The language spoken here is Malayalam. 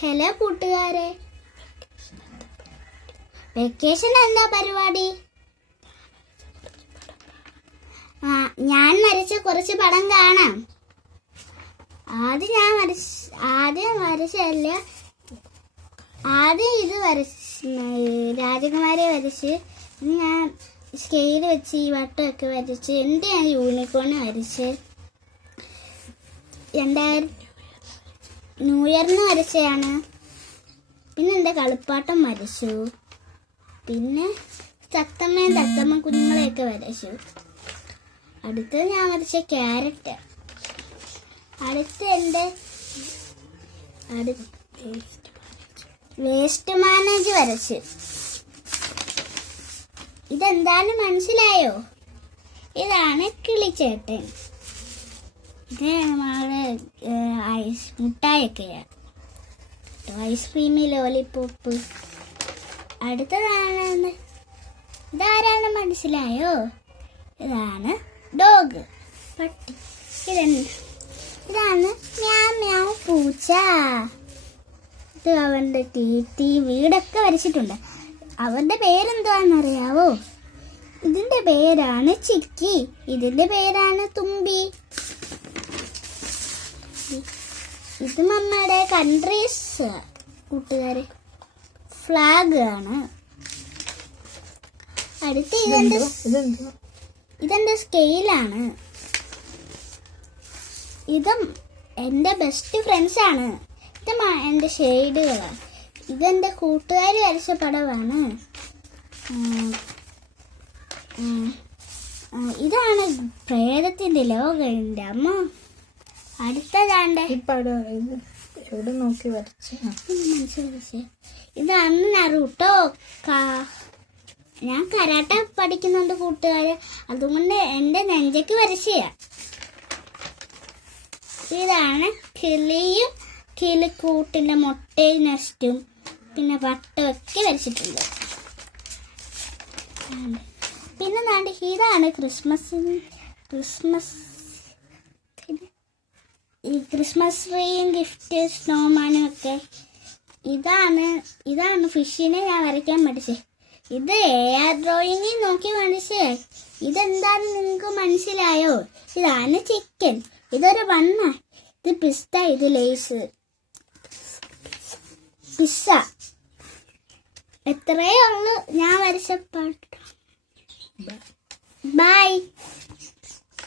ഹലോ കൂട്ടുകാരെ, വെക്കേഷൻ എന്താ പരിപാടി? ഞാൻ വരച്ച കുറച്ച് പടം കാണാം. ആദ്യം ഇത് രാജകുമാരിയെ വരച്ച്, ഞാൻ സ്കെയിൽ വെച്ച് ഈ വട്ടമൊക്കെ വരച്ച്, എൻ്റെ ഞാൻ യൂണിക്കോൺ വരച്ച്, 2000 ന്യൂ ഇയറിന് വരച്ചതാണ്. പിന്നെ എൻ്റെ കളിപ്പാട്ടം വരച്ചു. പിന്നെ തത്തമ്മ കുഞ്ഞുങ്ങളെയൊക്കെ വരച്ചു. അടുത്തത് ഞാൻ വരച്ച ക്യാരറ്റ്. അടുത്ത എൻ്റെ വേസ്റ്റ് മാനേജ് വരച്ച്. ഇതെന്താണ് മനസ്സിലായോ? ഇതാണ് കിളിച്ചേട്ടൻ. ഇത് നമ്മള് മുട്ടായൊക്കെയാണ്, ഐസ്ക്രീം, ലോലിപോപ്പ്. അടുത്തതാണ്, ഇതാരാണ് മനസ്സിലായോ? ഇതാണ് ഡോഗ്, പട്ടി. ഇതാണ് മ്യാവ് മ്യാവ് പൂച്ച. ഇത് അവൻ്റെ തീറ്റി വീടൊക്കെ വരച്ചിട്ടുണ്ട്. അവൻ്റെ പേരെന്തുവാണെന്നറിയാവോ? ഇതിൻ്റെ പേരാണ് ചിക്കി, ഇതിൻ്റെ പേരാണ് തുമ്പി. ഇത് നമ്മുടെ കൺട്രീസ് കൂട്ടുകാരെ ഫ്ലാഗ് ആണ്. അടുത്ത ഇതെന്റെ സ്കെയിലാണ്. ഇതും എൻ്റെ ബെസ്റ്റ് ഫ്രണ്ട്സ് ആണ്. ഇത് എൻ്റെ ഷെയ്ഡുകളാണ്. ഇതെൻ്റെ കൂട്ടുകാർ വരച്ച പടമാണ്. ഇതാണ് പ്രേതത്തിൻ്റെ ലോകം. എൻ്റെ അമ്മ. അടുത്തതാണ്ട് എവിടെ നോക്കി വരച്ച ഇതാണ് നറൂട്ടോ. ഞാൻ കരാട്ട പഠിക്കുന്നുണ്ട് കൂട്ടുകാരെ, അതുകൊണ്ട് എൻ്റെ നെഞ്ചയ്ക്ക് വരച്ചയാ. ഇതാണ് കിളിയും കിളിക്കൂട്ടിൻ്റെ മുട്ടയും നെസ്റ്റും പിന്നെ വട്ടമൊക്കെ വരച്ചിട്ടുണ്ട്. പിന്നെ ഇതാണ് ക്രിസ്മസ് ട്രീയും ഗിഫ്റ്റ് സ്നോമാനും ഒക്കെ. ഇതാണ് ഫിഷിനെ ഞാൻ വരയ്ക്കാൻ പഠിച്ചത്. ഇത് AR ഡ്രോയിങ്ങിൽ നോക്കി പഠിച്ചേ. ഇതെന്താണെന്ന് നിങ്ങൾക്ക് മനസ്സിലായോ? ഇതാണ് ചിക്കൻ, ഇതൊരു ബണ്ണ, ഇത് പിസ്ത, ഇത് ലേസ്, പിസ്സ. എത്രയേ ഉള്ളൂ ഞാൻ വരച്ച പാട്ട്. ബൈ.